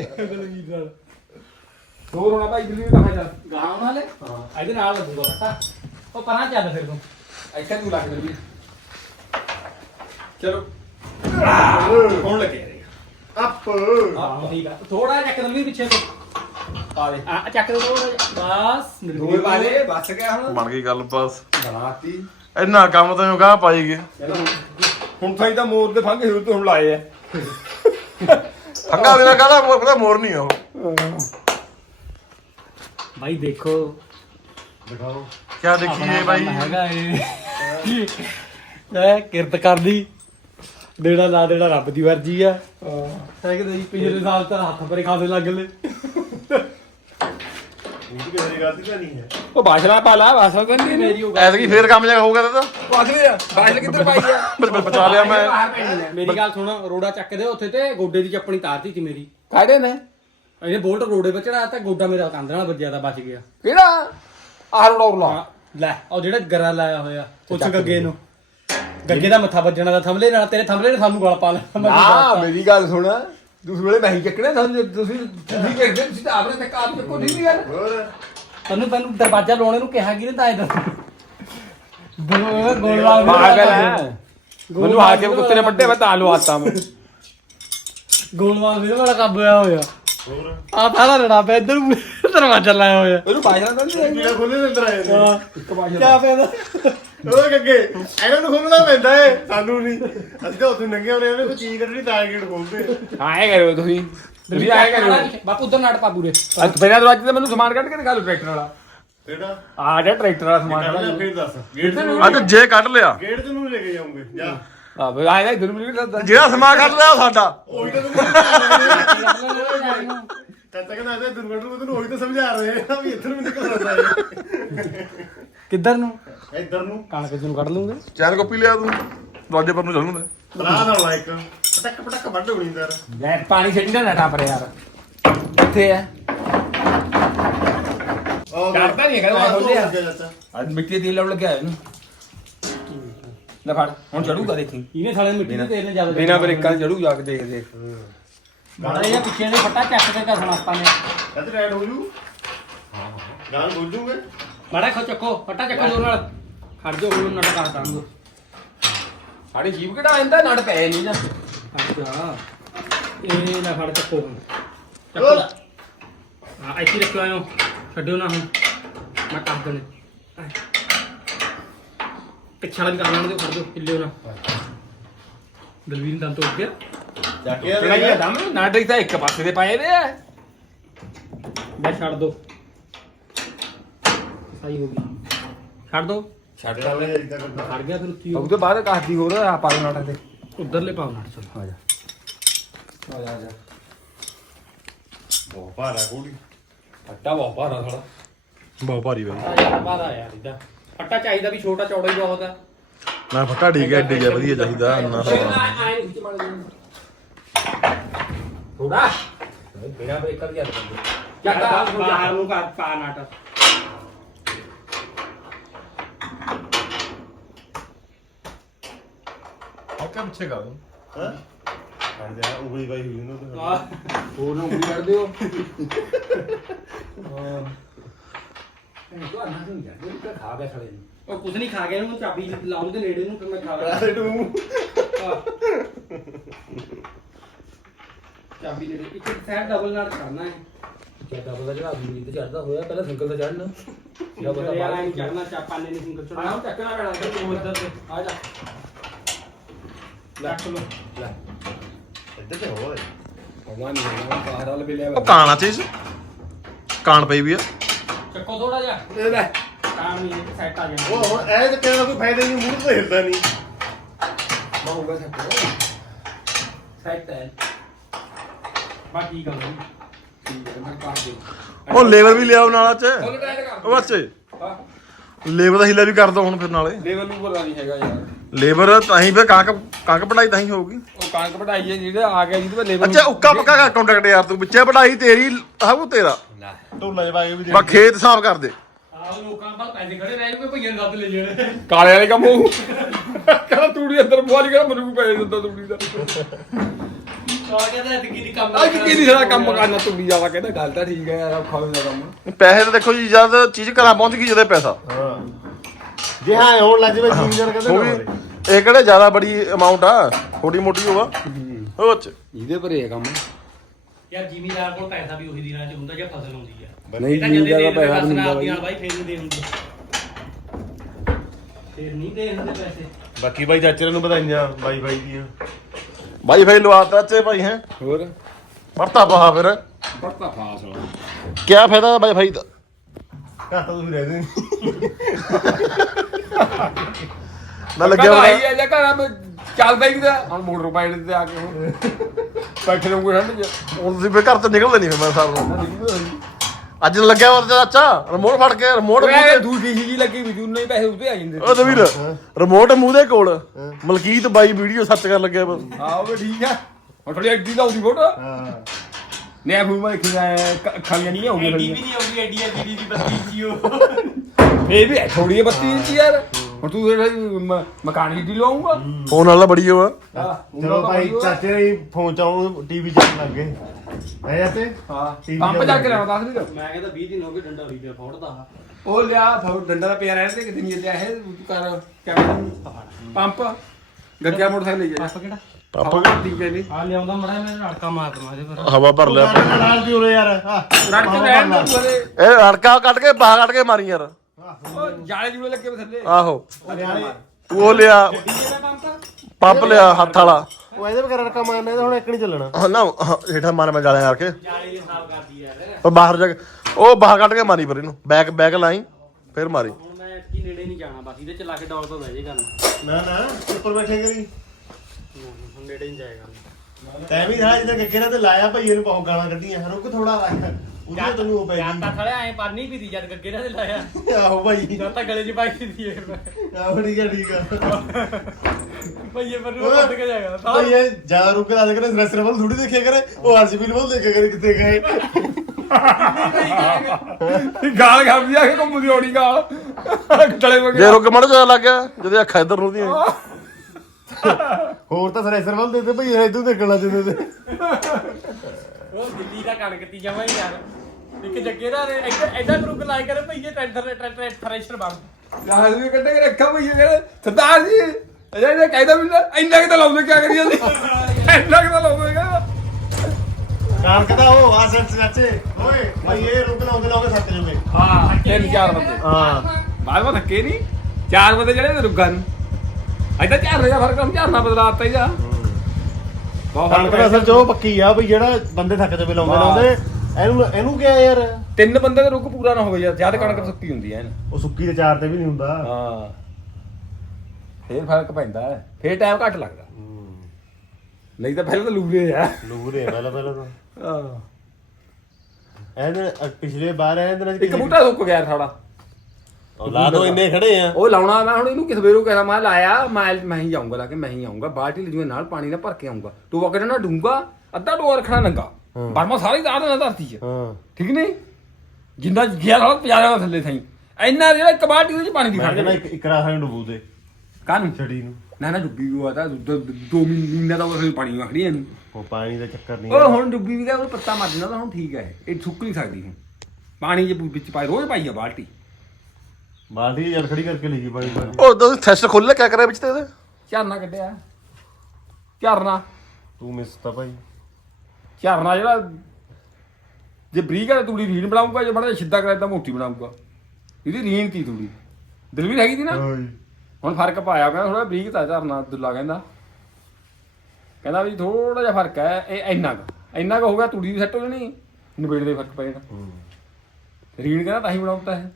S2: ਹੋਰ ਹੋਣਾ ਭਾਈ ਦਿੱਲੀ ਕਹਾਂ ਚੱਲ
S3: ਗਾਂ ਵਾਲੇ ਇਹਦੇ ਨਾਲ ਲੱਗੂਗਾ ਪੱਟਾ ਉਹ ਪਰਾਂ ਚੱਲ ਫਿਰ ਤੂੰ
S2: ਇੱਥੇ ਤੂੰ ਲੱਗ ਲੱਗੀ ਚਲੋ ਹੁਣ ਲੱਗੇ ਰੇ
S1: ਅੱਪ
S3: ਹਾਂ ਠੀਕ ਆ ਥੋੜਾ ਚੱਕ ਦਲਵੀਰ ਪਿੱਛੇ ਤੋਂ
S2: ਪਾ ਦੇ
S3: ਆ ਚੱਕ ਦੇ ਥੋੜਾ ਬਸ
S2: ਦੋਏ ਪਾ ਦੇ ਬਸ ਗਿਆ ਹੁਣ
S1: ਬਣ ਗਈ ਗੱਲ ਬਸ
S2: ਬਣਾਤੀ
S1: ਇੰਨਾ ਕੰਮ ਤਾਂ ਗਾਹ ਪਾਈ ਗਏ
S2: ਚਲੋ ਹੁਣ ਤਾਂ ਇਹਦਾ ਮੋਰ ਦੇ ਫੰਗ ਹਿਰ ਤੋਂ ਹੁਣ ਲਾਏ ਆ
S1: ਫੰਗਾ ਬਿਨਾ ਕਾਹਦਾ ਮੋਰ ਨਹੀਂ ਆ ਉਹ
S3: ਭਾਈ ਦੇਖੋ
S1: ਦਿਖਾਓ ਕੀ ਦੇਖੀਏ ਬਾਈ
S3: ਹੈਗਾ ਇਹ ਕਿਰਤ ਕਰਦੀ ਦੇਣਾ ਲਾ ਦੇਣਾ ਰੱਬ ਦੀ ਮਰਜ਼ੀ ਆ ਹੈ ਕਿ ਨਹੀਂ ਪਿਛਲੇ ਸਾਲ ਤਾਂ ਹੱਥ ਪਰੇ ਖਾਸੇ ਲੱਗ ਲੈ
S1: ਇਹ ਕਿਸੇ ਗਲਤੀ ਤਾਂ ਨਹੀਂ ਹੈ
S2: ਉਹ ਬਾਸ਼ਰਾ ਪਾ ਲਾ ਬਾਸ਼ਰਾ ਤਾਂ ਨਹੀਂ
S3: ਮੇਰੀ ਉਹ
S1: ਐਤਕੀ ਫੇਰ ਕੰਮ ਜਾ ਹੋਊਗਾ ਤਾਂ
S2: ਬਾਸ਼ਰੇ ਆ ਬਾਸ਼ਰਾ ਕਿੱਧਰ ਪਾਈ ਆ
S1: ਬਚਾ ਲਿਆ ਮੈਂ
S3: ਮੇਰੀ ਗੱਲ ਸੁਣ ਰੋੜਾ ਚੱਕ ਦੇ ਉੱਥੇ ਤੇ ਗੋਡੇ ਦੀ ਚੱਪਣੀ ਤਾਰਤੀ ਸੀ ਮੇਰੀ
S2: ਕਾੜੇ ਨੇ
S3: ਇਹਨੇ ਬੋਲਟ ਰੋੜੇ ਵਿੱਚ ਚੜਾਇਆ ਤਾਂ ਗੋਡਾ ਮੇਰਾ ਕੰਧ ਨਾਲ ਵੱਜਿਆ ਤਾਂ ਬਚ ਗਿਆ
S2: ਕਿਹੜਾ ਆਹ ਰੋੜਾ
S3: ਲੈ ਉਹ ਜਿਹੜਾ ਗਰਾ ਲਾਇਆ ਹੋਇਆ ਉਸ ਗੱਗੇ ਨੂੰ ਗੱਗੇ ਦਾ ਮੱਥਾ ਵੱਜਣਾ ਦਾ ਥੰਬਲੇ ਨਾਲ ਤੇਰੇ ਥੰਬਲੇ ਨੇ ਸਾਨੂੰ ਗਲ ਪਾ ਲਿਆ
S2: ਹਾਂ ਮੇਰੀ ਗੱਲ ਸੁਣ ਦੂਸਰੇ ਵੇਲੇ ਮੈਂ ਹੀ ਚੱਕਣੇ ਤੁਹਾਨੂੰ ਤੁਸੀਂ ਕਹਿੰਦੇ ਤੁਸੀਂ ਤਾਂ ਆਪਣੇ ਤੇ ਕਾਪ ਚੱਕੋ ਨਹੀਂ ਗੱਲ
S1: ਹੋਰ
S3: ਤੈਨੂੰ ਦਰਵਾਜ਼ਾ ਲਾਉਣੇ ਨੂੰ ਕਿਹਾ ਕਿਹਨੇ ਤਾਂ ਇਹਦਾ ਗੋਲਵਾਲ
S2: ਪਾਗਲ ਹੈ ਮੈਨੂੰ ਆ ਕੇ ਕੁੱਤੇ ਨੇ ਵੱਡੇ ਮੈਂ ਤਾਂ ਲਵਾਤਾ ਮੈਂ
S3: ਗੋਲਵਾਲ ਵੀਰ ਵਾਲਾ ਕੰਮ ਹੋਇਆ ਹੋਇਆ
S1: ਹੋਰ
S3: ਆ ਸਾਰਾ ਲੜਾ ਪਿਆ ਇੱਧਰ ਨੂੰ ਦਰਵਾਜ਼ਾ ਲਾਇਆ ਹੋਇਆ
S2: ਇਹਨੂੰ ਬਾਸ਼ਰਾ ਤਾਂ ਨਹੀਂ
S1: ਕੀੜਾ ਖੋਲੇ ਦੇ ਅੰਦਰ ਆਏ ਨੇ
S3: ਹਾਂ
S2: ਇੱਕ ਬਾਸ਼ਰਾ
S3: ਕਿਆ ਫਾਇਦਾ
S1: ਓਏ ਗੱਗੇ ਇਹਨਾਂ ਨੂੰ ਖੋਲਣਾ ਪੈਂਦਾ ਏ ਸਾਨੂੰ ਨਹੀਂ ਅਸੀਂ ਤਾਂ ਉੱਥੇ ਨੰਗੇ ਹੋਣੇ ਉਹਨੇ ਕੋਈ ਚੀਜ਼ ਕੱਢਣੀ ਤਾਂ ਗੇਟ ਖੋਲਦੇ
S2: ਆਏ ਕਰਿਓ ਤੁਸੀਂ ਆਏ ਕਰਿਓ
S3: ਬਾਪੂ ਉਧਰ ਨੜ ਪਾ ਪੂਰੇ
S2: ਅੱਜ ਬਿਨਾਂ ਦਰਵਾਜ਼ੇ ਤੇ ਮੈਨੂੰ ਸਮਾਨ ਕੱਢ ਕੇ ਦਿਖਾ ਲਓ ਟਰੈਕਟਰ ਵਾਲਾ
S1: ਕਿਹੜਾ
S2: ਆ ਜਾ ਟਰੈਕਟਰ ਵਾਲਾ ਸਮਾਨ
S1: ਕੱਢ
S2: ਕੱਢ
S1: ਲਿਆ
S2: ਲਓ
S1: ਫੇਰ ਦੱਸ ਗੇਟ ਤੇ
S4: ਅੱਜ ਜੇ ਕੱਢ ਲਿਆ
S1: ਗੇਟ ਤੇ ਨੂੰ ਲੈ ਕੇ ਜਾਉਂਗੇ ਜਾ
S2: ਆ ਬਈ ਆਏ ਨਾ ਇਧਰ ਮਿਲ ਸਕਦਾ
S4: ਜਿਹੜਾ ਸਮਾਨ ਕੱਢ ਲਿਆ ਉਹ ਸਾਡਾ
S1: ਉਹੀ ਤਾਂ ਤੂੰ ਚਾਚਾ ਕਹਿੰਦਾ ਇਹਦੇ ਦੁਰਗੜੂ ਤੈਨੂੰ ਉਹੀ ਤਾਂ ਸਮਝਾ ਰਹੇ ਆ ਵੀ ਇੱਧਰ ਵੀ ਨਿਕਲ ਸਕਦਾ ਹੈ
S3: ਕਿੱਧਰ ਨੂੰ
S1: ਇੱਧਰ ਨੂੰ
S3: ਕਣਕ ਨੂੰ ਕੱਢ ਲੂੰਗੇ
S4: ਚੈਨ ਕਾਪੀ ਲਿਆ ਤੂੰ ਦਰਵਾਜ਼ੇ ਪਰ ਨੂੰ ਚੱਲੂਗਾ
S1: ਰਾਹ ਨਾਲ ਲਾ ਇੱਕ ਪਟਕ ਪਟਕ ਵੱਢ ਹੋਣੀ ਯਾਰ
S2: ਲੈ ਪਾਣੀ ਛੱਡੀ ਨਾ ਨਟਾ ਪਰ ਯਾਰ ਕਿੱਥੇ ਆ ਕਰਦਾ ਨਹੀਂ ਹੈਗਾ, ਮੈਂ ਖੋਲਿਆ।
S1: ਚਾਚਾ
S2: ਅੱਜ ਮਿੱਟੀ ਦੇ ਤੇਲ ਲਾਉਣ ਲੱਗਿਆ ਇਹਨੂੰ ਲੈ ਫੜ ਹੁਣ ਚੜੂਗਾ ਦੇਖੀ
S3: ਇਹਨੇ ਸਾਲੇ ਮਿੱਟੀ ਦੇ ਤੇਲ ਨੇ ਜ਼ਿਆਦਾ
S2: ਬਿਨਾ ਬ੍ਰੇਕਾਂ ਦੇ ਚੜੂ ਜਾ ਕੇ ਦੇਖ ਦੇਖ
S3: ਮਾੜਾ ਜਿਹਾ ਪਿੱਛੇ ਦੇ ਫੱਟਾ ਚੱਕ ਕੇ ਘਸਣਾ ਆਪਾਂ ਨੇ
S1: ਕਹਿੰਦੇ ਰੈਡ ਹੋ ਜੂ ਗਾਲ ਬੋਲ ਜੂਗੇ
S3: ਮਾੜਾ ਖੋ ਚੱਕੋ ਫੱਟਾ ਚੱਕੋ ਦੋ ਨਾਲ ਖੜ ਜਾਓ ਹੁਣ ਨਟ ਕਰ ਦਾਂਗੇ
S2: ਸਾਡੇ ਜੀਵ ਕਿਹੜਾ ਆਂਦਾ ਨੜ ਪੈ ਨਹੀਂ ਜਾਂ
S3: ਅੱਛਾ ਇਹ ਨਾ ਫੜ ਚੱਕੋ ਹੁਣ ਚੱਕੋ ਹਾਂ ਇੱਥੇ ਰੱਖਿਓ ਆਇਓ ਛੱਡਿਓ ਨਾ ਹੁਣ ਮੈਂ ਕਰ ਦਣੇ ਪਿੱਛੇ ਵਾਲਾ ਵੀ ਕਰ ਲੈਣ ਦਿਓ ਫੜ ਦਿਓ ਹਿੱਲਿਓ ਨਾ ਦਲਵੀਰ ਨੇ ਦਮ ਤੋੜ ਗਿਆ
S1: ਚੱਕਿਆ
S2: ਕਿਹੜਾ ਇਹ ਦਮ ਨੜ ਹੀ ਤਾਂ ਇੱਕ ਪਾਸੇ ਦੇ ਪਾਏ ਵੇ ਆ
S3: ਲੈ ਛੱਡ ਦੋ ਸਹੀ ਹੋ ਗਈ ਛੱਡ ਦੋ
S2: ਛੱਡ
S1: ਚੱਲ ਇਹ ਇਦਾਂ ਕਰਦਾ
S3: ਖੜ ਗਿਆ ਫਿਰ ਉੱਤੀ
S2: ਉਹਦੇ ਬਾਅਦ ਕਾਹਦੀ ਹੋਰ ਆ ਪਾ ਦੇ ਨਟਾ ਤੇ
S3: ਉਧਰਲੇ ਪਾਉ ਨਟ ਚਲੋ
S2: ਆ ਜਾ ਆ ਜਾ ਆ ਜਾ
S1: ਬਹੁਤ ਭਾਰਾ ਕੋੜੀ
S2: ਅੱਟਾ ਬਹੁਤ ਭਾਰਾ ਸਾਲਾ
S4: ਬਹੁਤ ਭਾਰੀ ਬਾਈ
S3: ਆ ਯਾਰ ਬਾਦਾ ਯਾਰ ਇਹਦਾ ਫੱਟਾ ਚਾਹੀਦਾ ਵੀ ਛੋਟਾ ਚੌੜਾ ਹੀ ਬਹੁਤ ਹੈ
S4: ਨਾ ਫੱਟਾ ਠੀਕ ਹੈ ਏਡੇ ਜਿਹਾ ਵਧੀਆ ਚਾਹੀਦਾ ਨਾ
S2: ਥੋੜਾ ਬਿਨਾ ਬ੍ਰੇਕਾਂ ਦੀ ਹੱਥ ਬੰਦੇ
S3: ਬਾਹਰ ਨੂੰ ਕਰ ਪਾ ਨਟ
S4: ਆਕਾ ਪਿੱਛੇ ਕਰ ਦੂੰ
S1: ਹਾਂ ਕਰ ਜਾ ਉਂਗਲੀ ਬਾਈ ਹੋਈ ਉਹਨਾਂ
S2: ਹੋਰ ਨੂੰ ਉਂਗਲੀ ਕੱਢ ਦਿਓ ਤੂੰ ਅੰਨਾ ਨਹੀਂ ਜਾਂਦੇ ਤੂੰ ਖਾ ਗਿਆ ਖੜੇ ਨੂੰ
S3: ਉਹ ਕੁਝ ਨਹੀਂ ਖਾ ਗਿਆ ਇਹਨੂੰ ਚਾਬੀ ਲਾਉਣ ਦੇ ਨੇੜੇ ਨੂੰ ਫਿਰ ਮੈਂ ਖਾ
S1: ਤੇ
S3: ਲਿਆ
S1: ਤੂੰ
S3: ਚਾਬੀ ਨੇੜੇ ਇੱਕ ਸਾਈਡ ਡਬਲ ਨਾਲ ਕਰਨਾ ਹੈ
S2: ਕਿਆ ਡਬਲ ਦਾ ਜਿਹੜਾ ਅਮੀਰ ਤੇ ਚੜਦਾ ਹੋਇਆ ਪਹਿਲਾਂ ਸਿੰਗਲ ਤੇ ਚੜਨਾ
S3: ਡਬਲ ਦਾ ਬਾਹਰ ਨਹੀਂ ਚੜਨਾ ਚਾਪਾਨੇ ਨਹੀਂ ਸਿੰਗਲ ਚੜਨਾ
S2: ਆਹ ਚੱਕਣਾ ਪੈਣਾ ਤੇ ਤੂੰ ਇੱਧਰ ਤੇ ਆ ਜਾ
S3: ਲੱਖ ਲੋ
S2: ਲੈ
S1: ਇੱਧਰ ਤੇ ਹੋਵੇ
S2: ਭਗਵਾਨ ਨੇ ਬਾਹਰ ਵਾਲ ਬਿਲਿਆ
S4: ਉਹ ਕਾਣਾ ਚੀਜ਼ ਕਾਣ ਪਈ ਵੀ ਆ
S3: ਚੱਕੋ ਥੋੜਾ ਜਿਹਾ
S2: ਲੈ
S3: ਕੰਮ ਨਹੀਂ ਸੈੱਟ ਆ ਜਾਣਾ
S1: ਉਹ ਹੁਣ ਇਹ ਚੱਕਰ ਦਾ ਕੋਈ ਫਾਇਦਾ ਨਹੀਂ ਮੂੰਹ ਤੋਂ ਹਿਲਦਾ ਨਹੀਂ
S2: ਹੋਊਗਾ ਸੈਟ ਹੈ
S3: ਬਾਕੀ ਗੱਲ ਨਹੀਂ
S2: ਠੀਕ ਹੈ ਮੈਂ ਕਰ ਦੇ
S4: ਉਹ ਲੇਬਰ ਵੀ ਲਿਆਓ ਨਾਲ ਚ
S2: ਫੁੱਲ ਟਾਈਟ ਕਰ
S4: ਉਹ ਬੱਚੇ
S2: ਹਾਂ
S4: ਲੇਬਰ ਦਾ ਹਿੱਲਾ ਵੀ ਕਰ ਦੋ ਹੁਣ ਫਿਰ ਨਾਲੇ
S2: ਲੈਵਲ ਨੂੰ ਪਤਾ ਨਹੀਂ ਹੈਗਾ ਯਾਰ
S4: ਲੇਬਰ ਤਾਂ ਹੀ ਫਿਰ ਕਾਂਕ ਪੜਾਈ ਤਾਂ ਹੀ ਹੋਊਗੀ
S2: ਉਹ ਕਣਕ ਵਢਾਈ ਹੈ ਜਿਹੜੇ ਆ ਗਿਆ ਜਿਹਦੇ ਲੈਵਲ
S4: ਅੱਛਾ ਉੱਕਾ ਪੱਕਾ ਕਰ ਕੰਟੈਕਟ ਯਾਰ ਤੂੰ ਵਿੱਚੇ ਪੜਾਈ ਤੇਰੀ ਆਹੂ ਤੇਰਾ
S1: ਢੋਲਾ ਜਿਹਾ ਪਾ ਕੇ ਵੀ
S4: ਬਾ ਖੇਤ ਸਾਫ਼ ਕਰ ਦੇ
S3: ਆਹ ਲੋਕਾਂ ਕੋਲ ਪੈਸੇ ਖੜੇ ਰਹਿ ਜੂਗੇ ਭਈਆਂ ਨੂੰ ਰੱਦ ਲੈ ਜਾਣੇ
S2: ਕਾਲੇ ਵਾਲੇ ਕੰਮ ਉਹ ਕਹਿੰਦਾ ਤੂੜੀ ਅੰਦਰ ਬੁਆਲੀ ਕਹਿੰਦਾ ਮੈਨੂੰ ਵੀ ਪੈਸੇ ਦਿੰਦਾ ਤੂੜੀ ਦਾ
S3: ਆ ਕਹਿੰਦਾ ਇਤਕੀ ਦੀ ਕੰਮ
S2: ਅੱਜ ਕੀ ਨਹੀਂ ਸਾਰਾ ਕੰਮ ਕਰਨਾ ਤੂੜੀ ਵਾਲਾ ਕਹਿੰਦਾ ਗੱਲ ਤਾਂ ਠੀਕ ਹੈ ਯਾਰ ਔਖਾ ਹੋ ਜਾਂਦਾ ਕੰਮ
S4: ਪੈਸੇ ਤਾਂ ਦੇਖੋ ਜੀ ਜਦ ਚੀਜ਼ ਘਰਾਂ ਪਹੁੰਚ ਗਈ ਜਦੇ ਪੈਸਾ
S1: ਹਾਂ ਜੇ ਹਾਂ ਹੁਣ ਲੱਜ ਵੇ ਜੀਵਨ ਕਹਿੰਦੇ
S4: ਉਹ
S1: ਨਾ
S4: ਵੀ ਇਹ ਕਿਹੜੇ ਜ਼ਿਆਦਾ ਬੜੀ ਅਮਾਉਂਟ ਆ ਥੋੜੀ ਮੋਟੀ ਹੋਵਾ ਉਹ ਚ
S2: ਇਹਦੇ ਭਰੇ ਆ ਕੰਮ
S3: ਯਾਰ ਜ਼ਿਮੀਦਾਰ ਕੋਲ ਪੈਸਾ ਵੀ ਉਹੀ ਦਿਨਾਂ ਚ ਹੁੰਦਾ ਜੇ ਫਸਲ ਹੁੰਦੀ ਆ
S2: ਨਹੀਂ
S3: ਇਹ ਤਾਂ ਜਦੇ
S2: ਜ਼ਿਮੀਦਾਰ ਦਾ
S3: ਦੇ
S2: ਪੈਸਾ
S3: ਬਸ
S2: ਨਹੀਂ
S3: ਨਾਲ
S2: ਹੁੰਦਾ
S3: ਦੀ ਨਾਲ ਬਾਈ ਫੇਰ ਨਹੀਂ ਦੇ ਹੁੰਦੇ ਫੇਰ ਨਹੀਂ ਦੇ ਹੁੰਦੇ ਪੈਸੇ
S1: ਬਾਕੀ ਬਾਈ ਚਾਚੇ ਨੂੰ ਵਧਾਈਆਂ ਬਾਈ ਬਾਈ ਦੀਆਂ
S4: ਬਾਈ ਭਾਈ ਲਵਾਤਾ ਚ ਭਾਈ ਹੈ
S2: ਹੋਰ
S4: ਵਰਤਾ ਪਹਾ ਫਿਰ
S2: ਪੜਤਾ ਫਾਸ ਹੋ
S4: ਕੀ ਫਾਇਦਾ ਬਾਈ ਭਾਈ ਦਾ
S1: ਘਰ ਤਾਂ ਤੁਸੀਂ ਰਹਿੰਦੇ
S4: ਨਾ ਲੱਗਿਆ
S2: ਆਈ
S4: ਹੋਣਾ
S2: ਆ ਜਾ ਘਰਾਂ ਮੈਂ ਚੱਲਦਾ ਹੀ ਕਿਦਾ ਹੁਣ ਮੋਟਰ ਪਾਇੜ ਤੇ ਆ ਕੇ ਹੁਣ ਬੈਠੇ ਰਹੂਗੇ ਠੰਡ ਚ
S4: ਹੁਣ ਤੁਸੀਂ ਫਿਰ ਘਰ ਤੋਂ ਨਿਕਲਦੇ ਨਹੀਂ ਫਿਰ ਮੈਂ ਸਾਹਿਬ ਨੂੰ ਅੱਜ ਲੱਗਿਆ ਵਾ ਚਾਚਾ ਰਿਮੋਟ ਫੜ ਕੇ ਰਿਮੋਟ ਮੂੰਹ
S2: ਉਹ
S4: ਤੇ
S2: ਦੂਜੀ ਜੀ ਲੱਗੀ ਵੀ ਜੂਨੇ ਪੈਸੇ ਉੱਤੇ ਆ ਜਾਂਦੇ
S4: ਉਹ ਦਵੀਰ ਰਿਮੋਟ ਮੂੰਹ ਦੇ ਕੋਲ ਮਲਕੀਤ ਬਾਈ ਵੀਡੀਓ ਸੱਚ ਕਰਨ ਲੱਗਿਆ ਬਸ
S2: ਹਾਂ ਉਹ ਵੀ ਠੀਕ ਆ ਹੁਣ ਥੋੜੀ ਐਡੀ ਲਾਉਂਦੀ ਫੋਟੋ
S1: ਹਾਂ
S2: ਨੇ ਫੂ ਮੈਂ ਦੇਖਿਆ ਖਾਲੀਆਂ ਨਹੀਂ ਆਉਂਦੀਆਂ
S3: ਐਡੀ ਵੀ ਨਹੀਂ ਆਉਂਦੀ ਐਡੀ ਐਡੀ ਦੀ ਬੱਤੀ ਜੀ ਉਹ
S2: ਫੇਰ ਵੀ ਥੋੜੀ 32 ਇੰਚ ਯਾਰ ਹੁਣ ਤੂੰ ਮਕਾਨ ਹੀ ਲਾਉਂਗਾ
S4: ਫੋਨ ਵਾਲਾ ਬੜੀ ਹੋ ਆ
S1: ਚਲੋ ਭਾਈ ਚਾਚੇ ਨੇ ਫੋਨ ਚਾਉਂ ਟੀਵੀ ਚੱਲਣ ਲੱਗ ਗਏ ਹੈ ਜਾਤੇ
S2: ਹਾਂ
S1: TV
S2: ਪੰਪ ਜਾ ਕੇ ਲੈਣਾ 10 ਵੀ
S3: ਮੈਂ ਕਹਿੰਦਾ 20 ਦਿਨ ਹੋ ਗਏ ਡੰਡਾ ਹੋਈ ਪਿਆ ਫੋੜਦਾ
S2: ਉਹ ਲਿਆ ਡੰਡਾ ਦਾ ਪਿਆ ਰਹਿਣ ਤੇ ਕਿਤੇ ਨਹੀਂ ਲਿਆ ਇਹ ਕਰ ਕੈਮਰਾ ਪੰਪ ਗੱਗਿਆ ਮੋਟਰਸਾਈਕਲ ਲੈ ਜਾ
S3: ਆਪਾਂ ਕਿਹੜਾ
S2: ਪਾਪਾ ਦੀ ਕਹਿੰਦੇ
S3: ਆ ਲਿਆਉਂਦਾ ਮੜਾ ਮੈਂ ਰੜਕਾ ਮਾਰ ਦਵਾਂ ਇਹਦੇ ਪਰ
S4: ਹਵਾ ਭਰ ਲਿਆ ਆਪਾਂ।
S1: ਨਾਲ ਦੀ ਉਰੇ ਯਾਰ ਹਾਂ
S2: ਰੜ ਕੇ ਰਹਿਣ ਦਾ ਤੂੰ ਹਲੇ
S4: ਇਹ ਰੜਕਾ ਕੱਢ ਕੇ ਬਾਹ ਕੱਢ ਕੇ ਮਾਰੀ ਯਾਰ
S2: ਉਹ ਜਾਲੇ ਜੂਲੇ ਲੱਗੇ ਵੇ ਥੱਲੇ
S4: ਆਹੋ ਤੂੰ ਉਹ ਲਿਆ
S2: ਡੀਜੇ ਦਾ ਪੰਪ
S4: ਪੰਪ ਲਿਆ ਹੱਥ ਵਾਲਾ
S1: ਉਹ ਇਹਦੇ ਵਗੈਰਾ ਰਕਮ ਆਇਆ ਹੁਣ ਇੱਕ ਨਹੀਂ ਚੱਲਣਾ
S4: ਹਾਂ ਨਾ ਹੇਠਾਂ ਮਾਰ ਮੈਂ ਜਾਲਿਆ ਕਰਕੇ
S3: ਜਾਲੇ ਦੇ ਸਾਫ ਕਰਦੀ ਯਾਰ
S4: ਪਰ ਬਾਹਰ ਜਾ ਕੇ ਉਹ ਬਾਹ ਕੱਢ ਕੇ ਮਾਰੀ ਪਰ ਇਹਨੂੰ ਬੈਕ ਲਾਈ ਫਿਰ ਮਾਰੀ
S3: ਹੁਣ ਮੈਂ ਇਤਕੀ ਨੇੜੇ ਨਹੀਂ ਜਾਣਾ ਬਸ ਇਹਦੇ ਚ ਲਾ ਕੇ ਡੌਲ ਤੋਂ ਬਹਿ ਜੇ ਕਰਨ
S1: ਨਾ ਨਾ ਉੱਪਰ ਬੈਠੇ ਕਰੀ
S3: ਹੁਣ ਨੇੜੇ ਨਹੀਂ ਜਾਏਗਾ
S1: ਤੈਂ ਵੀ ਥਾ ਜਿੱਦਾਂ ਗੱਗੇ ਨਾਲ ਤੇ ਲਾਇਆ ਭਈਏ ਨੂੰ ਬਹੁਤ ਗਾਲਾਂ ਕੱਢੀਆਂ ਰੁਕ ਥੋੜਾ ਰੱਖ ਉਹਦੇ ਤੈਨੂੰ ਉਹ ਪੈ
S3: ਯਾਰ ਤਾਂ ਖੜਿਆ ਐ ਪਰ ਨਹੀਂ ਪੀਦੀ ਜਦ ਗੱਗੇ ਨਾਲ ਲਾਇਆ
S1: ਗਈ ਆਹੋ ਭਾਈ
S3: ਜਦ ਤਾਂ ਗਲੇ 'ਚ ਪਾਈ ਦਿੱਤੀ ਐ
S1: ਆਹੋ ਠੀਕ ਆ ਠੀਕ ਆ
S3: ਭਈਏ ਪਰ ਨੂੰ ਕੱਢ ਕੇ ਜਾਏਗਾ
S1: ਭਈਏ ਜ਼ਿਆਦਾ ਰੁਕ ਕੇ ਲਾ ਦੇ ਕਰੇ ਰੈਸਟਰ ਵੱਲ ਥੋੜੀ ਦੇਖਿਆ ਕਰੇ ਉਹ ਆਰਸੀਬੀ ਵੱਲ ਦੇਖਿਆ ਕਰੇ ਕਿੱਥੇ ਗਏ
S2: ਗਾਲ ਖਾਂਦੀ ਆ ਕੇ ਘੁੰਮਦੀ ਔੜੀ ਗਾਲ ਟਲੇ ਵਗੇ
S4: ਜੇ ਰੁਕ ਮੜ ਜਾ ਲੱਗ ਗਿਆ ਜਦੋਂ ਅੱਖਾਂ ਇੱਧਰ ਨੂੰ ਦੀਆਂ
S1: ਹੋਰ ਤਾਂ ਰੈਸਟਰ ਵੱਲ ਦੇ ਭਈਏ ਇਦੋਂ ਦੇਖਣਾ ਚਾਹੁੰਦੇ ਤੇ
S3: ਉਹ ਦਿੱਲੀ ਦਾ ਕਣਕਤੀ ਜਮਾ ਹੀ ਯਾਰ ਇੱਕ ਜੱਗੇ ਦਾ ਐਡਾ ਗਰੁੱਪ ਲਾਇ ਕਰੇ ਭਈਏ ਟਰੈਕਟਰ ਥ੍ਰੈਸ਼ਰ ਬਣ
S2: ਯਾਰ ਵੀ ਕੱਢ ਕੇ ਰੱਖਾ ਭਈਏ ਕਹਿੰਦੇ ਸਰਦਾਰ ਜੀ ਇਹ ਕਹਿੰਦਾ ਵੀ ਇੰਨਾ ਕਿ ਤਾਂ ਲਾਉਂਦੇ ਕੀ ਕਰੀ ਜਾਂਦੇ ਇੰਨਾ ਕਿ ਤਾਂ ਲਾਉਂਦੇ ਕਹਿੰਦਾ
S1: ਕਾਰਕ ਦਾ ਉਹ ਆ ਸੱਚ ਚਾਚੇ ਓਏ ਭਈਏ ਰੁਕ ਲਾਉਂਦੇ ਸੱਤ ਜੁਗੇ
S2: ਹਾਂ 3-4 ਬੰਦੇ
S1: ਹਾਂ
S2: ਬਾਹਰ ਮਾ ਥੱਕੇ ਨਹੀਂ 4 ਬੰਦੇ ਜਿਹੜੇ ਤੇ ਰੁੱਗਨ ਅੱਜ ਤਾਂ 4 ਦਾ ਫਰਕ ਹਮ ਝਾਰਨਾ ਬਦਲਾਤਾ ਹੀ ਜਾ ਬਹੁਤ
S1: ਕਣਕ ਦਾ ਅਸਲ ਚ ਉਹ ਪੱਕੀ ਆ ਵੀ ਜਿਹੜਾ ਬੰਦੇ ਥੱਕ ਜਵੇ ਲਾਉਂਦੇ ਇਹਨੂੰ ਕਿਹਾ ਯਾਰ
S2: 3 ਬੰਦੇ ਦਾ ਰੁੱਗ ਪੂਰਾ ਨਾ ਹੋਵੇ ਯਾਰ ਜਦ ਕਣਕ ਸੁੱਕੀ ਹੁੰਦੀ ਐ
S1: ਉਹ ਸੁੱਕੀ ਤੇ ਚਾਰ ਤੇ ਵੀ ਨਹੀਂ ਹੁੰਦਾ
S2: ਹਾਂ ਫੇਰ ਫਰਕ ਪੈਂਦਾ ਹੈ ਫੇਰ ਟਾਈਮ ਘੱਟ ਲੱਗਦਾ ਨਹੀਂ ਤਾਂ ਪਹਿਲਾਂ ਤਾਂ ਲੂਰੇ ਆ
S1: ਲੂਰੇ ਪਹਿਲਾਂ ਤਾਂ
S2: ਹਾਂ
S1: ਇਹਦੇ ਪਿਛਲੇ ਬਾਰ ਇਹਦੇ
S2: ਇੱਕ ਬੂਟਾ ਸੁੱਕ ਗਿਆ ਸਾਡਾ
S1: ਲਾ ਦੋ ਇੰਨੇ ਖੜੇ ਆ
S2: ਉਹ ਲਾਉਣਾ ਮੈਂ ਹੁਣ ਇਹਨੂੰ ਕਿਸ ਵੇਰੋਂ ਕਹਿਣਾ ਮੈਂ ਲਾਇਆ ਮੈਂ ਹੀ ਜਾਊਂਗਾ ਲਾ ਕੇ ਮੈਂ ਹੀ ਆਊਂਗਾ ਬਾਲਟੀ ਲੈ ਜੂਗਾ ਨਾਲ ਪਾਣੀ ਨਾਲ ਭਰ ਕੇ ਆਊਂਗਾ ਤੂੰ ਵਕਤ ਨਾ ਡੂੰਗਾ ਅੱਧਾ ਡੋਆ ਰੱਖਣਾ ਨੰਗਾ ਬਰਮਾ ਸਾਰੀ ਦਾੜ ਨਾ ਧਰਤੀ ਚ
S1: ਹਾਂ
S2: ਠੀਕ ਨਹੀਂ ਜਿੰਦਾ ਗਿਆ ਸਾਲਾ ਪਿਆਰਾ ਥੱਲੇ ਥਾਈ ਇੰਨਾ ਜਿਹੜਾ ਇੱਕ ਬਾਲਟੀ ਵਿੱਚ ਪਾਣੀ ਦੀ
S1: ਮੈਂ
S2: ਖੜ
S1: ਕਹਿੰਦਾ
S2: ਜਾਵੇ
S1: ਇੱਕ ਰਾਹ ਨੂੰ ਡੁੱਬੂ ਦੇ
S2: ਕਾਹਨੂੰ
S1: ਛੜੀ ਨੂੰ
S2: ਨਾ ਨਾ ਡੁੱਬੀ ਵੀ ਤਾਂ 2 ਮਹੀਨੇ ਦਾ ਉਹ ਪਾਣੀ ਵਖੜੀ ਇਹਨੂੰ
S1: ਉਹ ਪਾਣੀ ਦਾ ਚੱਕਰ ਨਹੀਂ
S2: ਉਹ ਹੁਣ ਡੁੱਬੀ ਵੀ ਗਿਆ ਉਹ ਪੱਤਾ ਮਰ ਜਾਂਦਾ ਤਾਂ ਹੁਣ ਠੀਕ ਹੈ ਇਹ ਸੁੱਕ ਨਹੀਂ ਸਕਦੀ ਹੁਣ ਪਾਣੀ ਜੇ ਵਿੱਚ ਪਾਈ ਰੋਜ਼ ਪਾਈ ਆ ਬਾਲਟੀ
S1: ਬਾਲਟੀ ਜੜ ਖੜੀ ਕਰਕੇ ਲਈ ਪਾਣੀ
S4: ਉਹ ਤਾਂ ਥੈਸਟ ਖੋਲ ਕਿਆ ਕਰਿਆ ਵਿੱਚ ਤੇ ਇਹਦੇ
S2: ਝਰਨਾ ਕੱਢਿਆ ਝਰਨਾ
S1: ਤੂੰ ਮਿਸ ਤਾਂ ਭਾਈ
S2: ਝਰਨਾ ਜਿਹੜਾ ਜੇ ਬਰੀਕ ਹੈ ਤੂੜੀ ਰੀਣ ਬਣਾਊਗਾ ਜੇ ਬੜਾ ਸਿੱਧਾ ਕਰਾਇਆ ਤਾਂ ਮੋਟੀ ਬਣਾਊਗਾ ਇਹਦੀ ਰੀਣ ਤੀ ਤੂੜੀ ਦਲਵੀਰ ਹੈਗੀ ਤੀ ਨਾ ਹੁਣ ਫਰਕ ਪਾਇਆ ਕਹਿੰਦਾ ਥੋੜਾ ਬਰੀਕ ਤਾਂ ਝਰਨਾ ਦੁੱਲਾ ਕਹਿੰਦਾ ਵੀ ਥੋੜਾ ਜਿਹਾ ਫਰਕ ਹੈ ਇਹ ਇੰਨਾ ਕੁ ਹੋ ਗਿਆ ਤੂੜੀ ਦੀ ਸੈੱਟ ਹੋ ਜਾਣੀ ਨਵੇੜ ਦੇ ਫਰਕ ਪੈ ਜਾਣਾ ਰੀਣ ਕਹਿੰਦਾ ਤਾਂ ਹੀ ਬਣਾਉਂਦਾ ਹੈ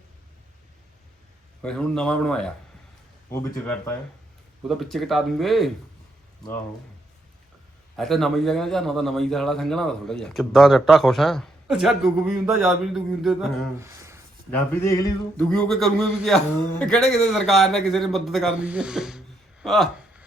S2: ਫਿਰ ਹੁਣ ਨਵਾਂ ਬਣਵਾਇਆ
S1: ਉਹ ਵਿੱਚ ਕਰਤਾ ਹੈ
S2: ਉਹਦਾ ਪਿੱਛੇ ਕਟਾ ਦੂੰਗੇ
S1: ਆਹੋ
S2: ਐ ਤਾਂ ਨਵਾਂ ਹੀ ਲੱਗਣਾ ਝਾਨਾ ਤਾਂ ਨਵਾਂ ਹੀ ਦਾ ਸਾਲਾ ਸੰਘਣਾ ਦਾ ਥੋੜਾ ਜਿਹਾ
S4: ਕਿੱਦਾਂ ਜੱਟਾ ਖੁਸ਼ ਹੈ
S2: ਅੱਛਾ ਦੁੱਖ ਵੀ ਹੁੰਦਾ ਯਾਰ ਵੀ ਦੁੱਖ ਹੁੰਦੇ ਤਾਂ
S1: ਜਾਬੀ ਦੇਖ ਲਈ ਤੂੰ
S2: ਦੁਖੀ ਹੋ ਕੇ ਕਰੂੰਗੇ ਵੀ ਕਿਆ ਕਿਹੜੇ ਕਿਤੇ ਸਰਕਾਰ ਨੇ ਕਿਸੇ ਨੇ ਮਦਦ ਕਰਨੀ ਹੈ ਆਹ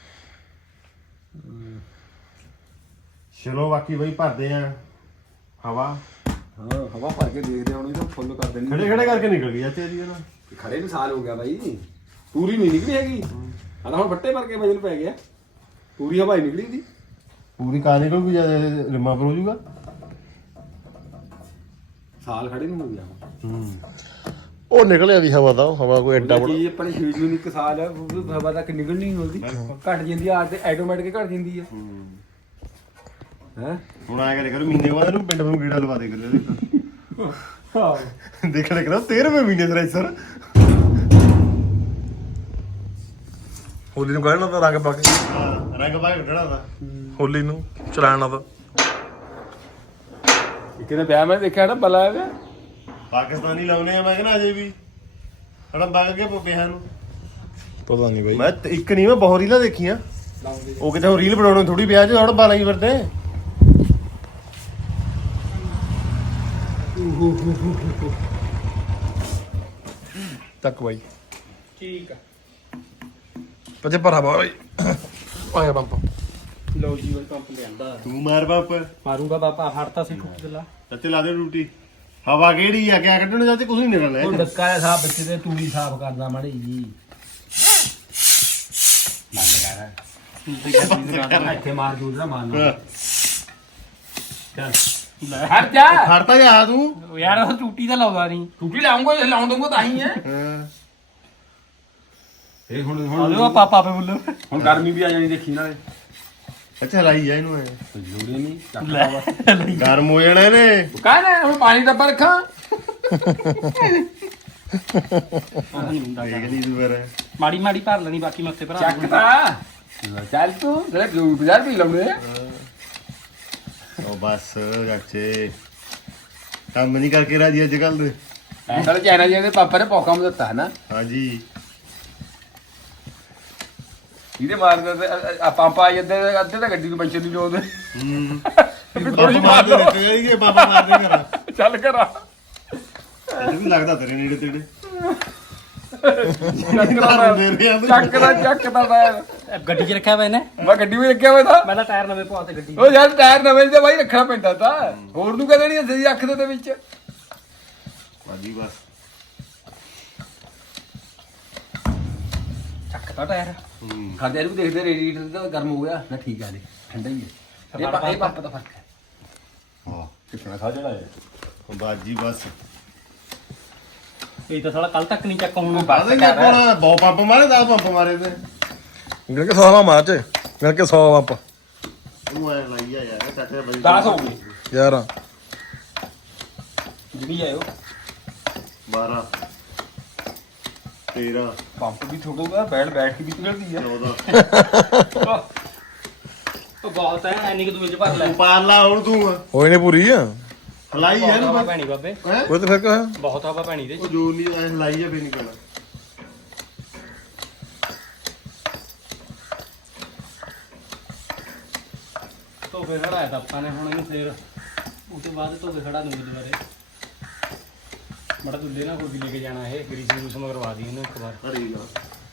S1: ਚਲੋ ਬਾਕੀ ਬਈ ਭਰਦੇ ਆ ਹਵਾ
S2: ਹਾਂ ਹਵਾ ਭਰ ਕੇ ਦੇਖਦੇ ਹੁਣ ਤਾਂ ਫੁੱਲ ਕਰ ਦੇਣੀ
S1: ਖੜੇ ਖੜੇ ਕਰਕੇ ਨਿਕਲ ਗਈ ਚਾਚੇ ਦੀ ਨਾ
S2: ਖੜੇ ਨੂੰ ਸਾਲ ਹੋ ਗਿਆ ਬਾਈ ਪੂਰੀ ਨਹੀਂ ਨਿਕਲੀ ਹੈਗੀ ਹਾਂ ਹੁਣ ਫੱਟੇ ਭਰ ਕੇ ਵਜਨ ਪੈ ਗਿਆ ਪੂਰੀ ਹਵਾ ਹੀ ਨਿਕਲੀ ਦੀ
S1: ਪੂਰੀ ਕਾਰ ਨਿਕਲ ਗਈ ਜਾਂ ਰਿਮਾ ਪਰ ਹੋ ਜਾਊਗਾ
S2: ਸਾਲ ਖੜੇ ਨੂੰ ਹੋ ਗਿਆ
S4: ਉਹ ਨਿਕਲਿਆ ਵੀ ਹਵਾ ਦਾ ਹਵਾ ਕੋਈ ਐਡਾ ਬੜਾ
S2: ਚੀਜ਼ ਆਪਣੇ ਸ਼ਰੀਰ ਨੂੰ ਇੱਕ ਸਾਲ ਹੈ ਹਵਾ ਤੱਕ ਨਿਕਲਣੀ ਨਹੀਂ ਹੁੰਦੀ ਘਟ ਜਾਂਦੀ ਆ ਤੇ ਆਟੋਮੈਟਿਕ ਘਟ ਜਾਂਦੀ ਹੈ ਹੈ
S1: ਹੁਣ ਆਇਆ ਕਰੇ ਕਰੋ ਮਹੀਨੇ ਬਾਅਦ ਇਹਨੂੰ ਪਿੰਡ ਨੂੰ ਕੀੜਾ ਲਵਾ ਦੇ ਕਰੇ
S2: ਹਾਂ
S1: ਦੇਖਣੇ ਕਰੋ 13ਵੇਂ ਮਹੀਨੇ ਦਾ ਸਰ
S4: ਹੋਲੀ ਨੂੰ ਕਹਿਣਾ ਤਾਂ ਰੰਗ ਪਾ ਕੇ
S1: ਰੰਗ ਪਾ ਕੇ ਕੱਢਣਾ ਦਾ
S4: ਹੋਲੀ ਨੂੰ ਚਲਾਣਾ ਤਾਂ
S2: ਕਿਤੇ ਵਿਆਹ ਮੈਂ ਦੇਖਿਆ ਨਾ ਬਲਾ ਹੈ
S1: ਪਾਕਿਸਤਾਨੀ ਲਾਉਨੇ ਆ ਮੈਂ ਕਹਿੰਦਾ ਅਜੇ ਵੀ ਹੜਾ ਵਗ ਕੇ ਪਿਆ ਨੂੰ
S4: ਪਤਾ ਨਹੀਂ ਬਾਈ
S1: ਮੈਂ ਇੱਕ ਨਹੀਂ ਮੈਂ ਬਹੁਤ ਰੀਲਾਂ ਦੇਖੀਆਂ ਉਹ ਕਿਤੇ ਹੁਣ ਰੀਲ ਬਣਾਉਣੀ ਥੋੜੀ ਵਿਆਹ 'ਚ ਥੋੜਾ ਬਾਲਾਂ ਹੀ ਫਿਰਦੇ
S4: ਤੱਕ ਬਾਈ
S3: ਠੀਕ ਆ
S4: ਪੱਜੇ ਭਰਾ ਬਾਈ ਆਇਆ ਬੰਪ
S3: ਲਓ ਜੀ ਉਹ ਪੰਪ ਲਿਆਂਦਾ
S1: ਤੂੰ ਮਾਰ ਬਾਪ
S3: ਮਾਰੂਗਾ ਬਾਪਾ ਹੜਤਾ ਸੀ ਠੁੱਕ ਦਿਲਾ
S1: ਚਾਚੇ ਲਾ ਦੇ ਡਿਊਟੀ ਹਵਾ ਕਿਹੜੀ ਆ ਕਿਆ ਕੱਢਣ ਚਾਚੇ ਕੁਝ ਨਹੀਂ ਨਿਕਲਣਾ
S3: ਉਹ
S1: ਇਹ 'ਚ।
S3: ਡੱਕਾ ਦੇ ਸਾਹ ਬੱਚੇ ਦੇ ਤੂੜੀ ਸਾਫ਼ ਕਰਦਾ ਮਾੜੀ ਜੀ ਇੱਥੇ ਮਾਰ ਦੂਰ ਨਾ ਮਾਰਨਾ ਚੱਲ ਲੈ ਹਟ ਜਾ
S1: ਖੜਤਾ ਜਾ ਤੂੰ
S3: ਉਹ ਯਾਰ ਉਹ ਟੂਟੀ ਤਾਂ ਲਾਉਂਦਾ ਨਹੀਂ
S2: ਟੂਟੀ ਲਾਉਂਗਾ ਜੇ ਲਾਉਣ ਦਊਂਗਾ ਤਾਂ ਹੀ ਹੈ
S1: ਹਾਂ
S2: ਇਹ ਹੁਣ
S3: ਉਹਦੇ ਪਾਪਾ ਪੇ ਬੁੱਲੋ
S2: ਹੁਣ ਗਰਮੀ ਵੀ ਆ ਜਾਣੀ ਦੇਖੀ ਨਾਲੇ
S1: ਅੱਛਾ ਲਾਈ ਜਾ ਇਹਨੂੰ ਐ
S2: ਲੋੜੇ ਨਹੀਂ ਚੱਕ
S1: ਗਰਮ ਹੋ ਜਾਣਾ ਇਹਨੇ
S2: ਕਾਹ ਨਾ ਹੁਣ ਪਾਣੀ ਡੱਬਾ ਰੱਖਾਂ
S1: ਦੇਖ ਲਈ ਤੂੰ ਫਿਰ
S3: ਮਾੜੀ ਮਾੜੀ ਭਰ ਲੈਣੀ ਬਾਕੀ ਮੈਂ ਉੱਤੇ ਭਰਾ
S2: ਚੱਕ ਤਾਂ ਚੱਲ ਤੂੰ ਤੇਰੇ 50 ਵੀ ਲਾਉਣੇ
S1: ਉਹ ਬਸ ਚਾਚੇ ਕੰਮ ਨਹੀਂ ਕਰਕੇ ਰਾਜੀ ਅੱਜ ਕੱਲ ਦੇ
S2: ਐਂਡਲ ਚੈਨਲ ਜਿਹਦੇ ਪਾਪਾ ਨੇ ਪੌਕਾ ਦਿੱਤਾ ਹੈ ਨਾ
S1: ਹਾਂਜੀ
S2: ਇਹਦੇ ਮਾਰਦੇ ਆ ਪੰਪਾ ਅੱਧੇ ਅੱਧੇ ਤਾਂ ਗੱਡੀ ਨੂੰ ਪੈਂਚਰ ਨਹੀਂ ਲਾਉਂਦੇ
S1: ਬਾਬਾ ਮਾਰਦੇ ਦਿੱਤੇ ਇਹ ਬਾਬਾ ਮਾਰਦੇ ਘਰ
S2: ਚੱਲ ਕਰਾ
S1: ਇਹ ਵੀ ਲੱਗਦਾ ਤੇਰੇ ਨੇੜੇ ਤੇੜੇ
S2: ਚੱਕ ਦਾ ਟਾਇਰ
S3: ਗੱਡੀ 'ਚ ਰੱਖਿਆ ਹੋਇਆ ਇਹਨੇ
S2: ਮੈਂ ਗੱਡੀ ਵੀ ਰੱਖਿਆ ਹੋਇਆ ਤਾਂ
S3: ਮੈਂ ਤਾਂ ਟਾਇਰ ਨਵੇਂ ਪਵਾ ਤੇ ਗੱਡੀ
S2: ਉਹ ਯਾਰ ਟਾਇਰ ਨਵੇਂ ਤਾਂ ਬਾਈ ਰੱਖਣਾ ਪੈਂਦਾ ਤਾਂ ਹੋਰ ਨੂੰ ਕਦੇ ਨਹੀਂ ਅਸੀਂ ਅੱਖ ਦੇ ਵਿੱਚ
S1: ਹਾਂਜੀ ਬਸ
S3: ਚੱਕਦਾ ਟਾਇਰ
S2: ਖਾਦੇ ਨੂੰ ਦੇਖਦੇ ਰੇਡੀਏਟਰ ਤਾਂ ਗਰਮ ਹੋ ਗਿਆ ਨਾ ਠੀਕ ਆ ਜੀ ਠੰਡਾ ਹੀ ਹੈ ਇਹ ਪੰਪ ਦਾ ਫਰਕ ਹੈ
S1: ਹਾਂ
S2: ਕਿਤਨਾ ਖਾ ਜਿਹੜਾ ਹੈ
S1: ਬਾਜੀ ਬਸ
S3: ਇਹ ਤਾਂ ਸਾਲਾ ਕੱਲ ਤੱਕ ਨਹੀਂ ਚੱਕ ਹੋਣਾ
S1: ਬਾਦੇ ਕਿ ਕੋਣ ਬਹੁ ਪੰਪ ਮਾਰੇ 10 ਪੰਪ ਮਾਰੇ ਤੇ
S4: ਗਿਣ ਕੇ 100 ਮਾਰ ਚ ਗਿਣ ਕੇ 100 ਬੰਪ
S1: ਉਹ ਐ ਲਾਈ ਆ ਯਾਰ ਚਾਚੇ ਬਈ
S2: 10 ਹੋ ਗਏ
S4: 11
S2: ਜਿਹੜੀ ਆਇਓ
S1: 12 13
S2: ਪੰਪ ਵੀ ਥੋੜੂਗਾ ਬੈਠ ਕੇ ਵੀ ਨਿਕਲਦੀ ਹੈ
S1: 14
S3: ਉਹ ਬਹੁਤ ਹੈ ਐਨੀ ਕਿ ਤੂੰ ਵਿੱਚ ਭਰ ਲੈ
S1: ਪਾਰ ਲਾ ਹੁਣ ਤੂੰ
S4: ਹੋਈ ਨੇ ਪੂਰੀ ਆ
S1: ਹਲਾਈ ਯਾਰ
S3: ਹਵਾ ਪੈਣੀ ਬਾਬੇ
S1: ਹੈ
S4: ਉਹ ਤੇ ਫਿਰ ਕਹਾ
S3: ਬਹੁਤ ਹਵਾ ਪੈਣੀ ਦੇ
S1: ਉਹ ਜੋ ਨਹੀਂ ਐ ਹਲਾਈ ਆ ਫੇ ਨਹੀਂ ਪੈਣਾ
S3: ਧੋਵੇ ਖੜਾਇਆ ਤਾਂ ਆਪਾਂ ਨੇ ਹੁਣ ਇਹਨੂੰ ਫੇਰ ਉਸ ਤੋਂ ਬਾਅਦ ਧੋਵੇ ਖੜਾ ਦੂੰਗੇ ਦੁਬਾਰੇ ਬੜਾ ਦੁੱਲੇ ਨਾ ਕੋਈ ਲੈ ਕੇ ਜਾਣਾ ਇਹ ਗਰੀਸ ਗਰੂਸ ਮਗਰਵਾ ਦੀ ਇਹਨੂੰ ਇੱਕ ਵਾਰ
S1: ਹਰੀ ਲਾ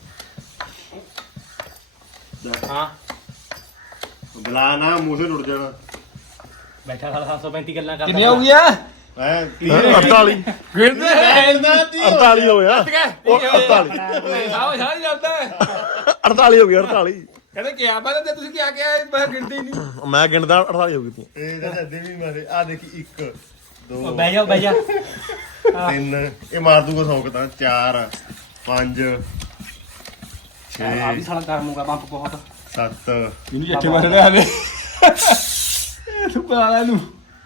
S3: ਹਾਂ
S1: ਬਲਾ ਨਾ ਮੂੰਹ ਸੇ ਟੁੱਟ ਜਾਣਾ
S3: ਬੈਠਾ ਸਾਲਾ 735 ਗੱਲਾਂ ਕਰਦਾ
S2: ਕਿੰਨੇ ਹੋ ਗਿਆ
S1: ਐ
S4: 48
S2: ਗਿਣਦੇ
S4: 48 ਹੋ ਗਿਆ ਉਹ 48
S2: ਆਹ ਸਾਰੀ ਜਾਂਦਾ
S4: 48 ਹੋ ਗਿਆ 48
S2: ਕਹਿੰਦੇ ਕਿਹਾ ਮੈਂ ਤੇ ਤੁਸੀਂ ਕਿਹਾ ਕਿਹਾ ਮੈਂ ਗਿਣਦੇ ਹੀ ਨਹੀਂ
S4: ਮੈਂ ਗਿਣਦਾ 48 ਹੋ ਗਈ ਤੂੰ
S1: ਇਹ ਤਾਂ ਅੱਧੇ ਵੀ ਮਾਰੇ ਆ ਦੇਖੀ 1 2
S3: ਉਹ ਬਹਿ ਜਾ
S1: 3 ਇਹ ਮਾਰ ਦੂਗਾ 100 ਤਾਂ 4 5
S3: ਆ ਵੀ
S1: 6
S3: ਸਾਲਾ ਗਰਮ ਹੋਗਾ ਪੰਪ ਬਹੁਤ
S1: 7
S2: ਇਹਨੂੰ ਜੱਠੇ ਮਾਰ ਰਿਹਾ ਹਲੇ ਤੂੰ ਪਾ ਲੈ ਨੂੰ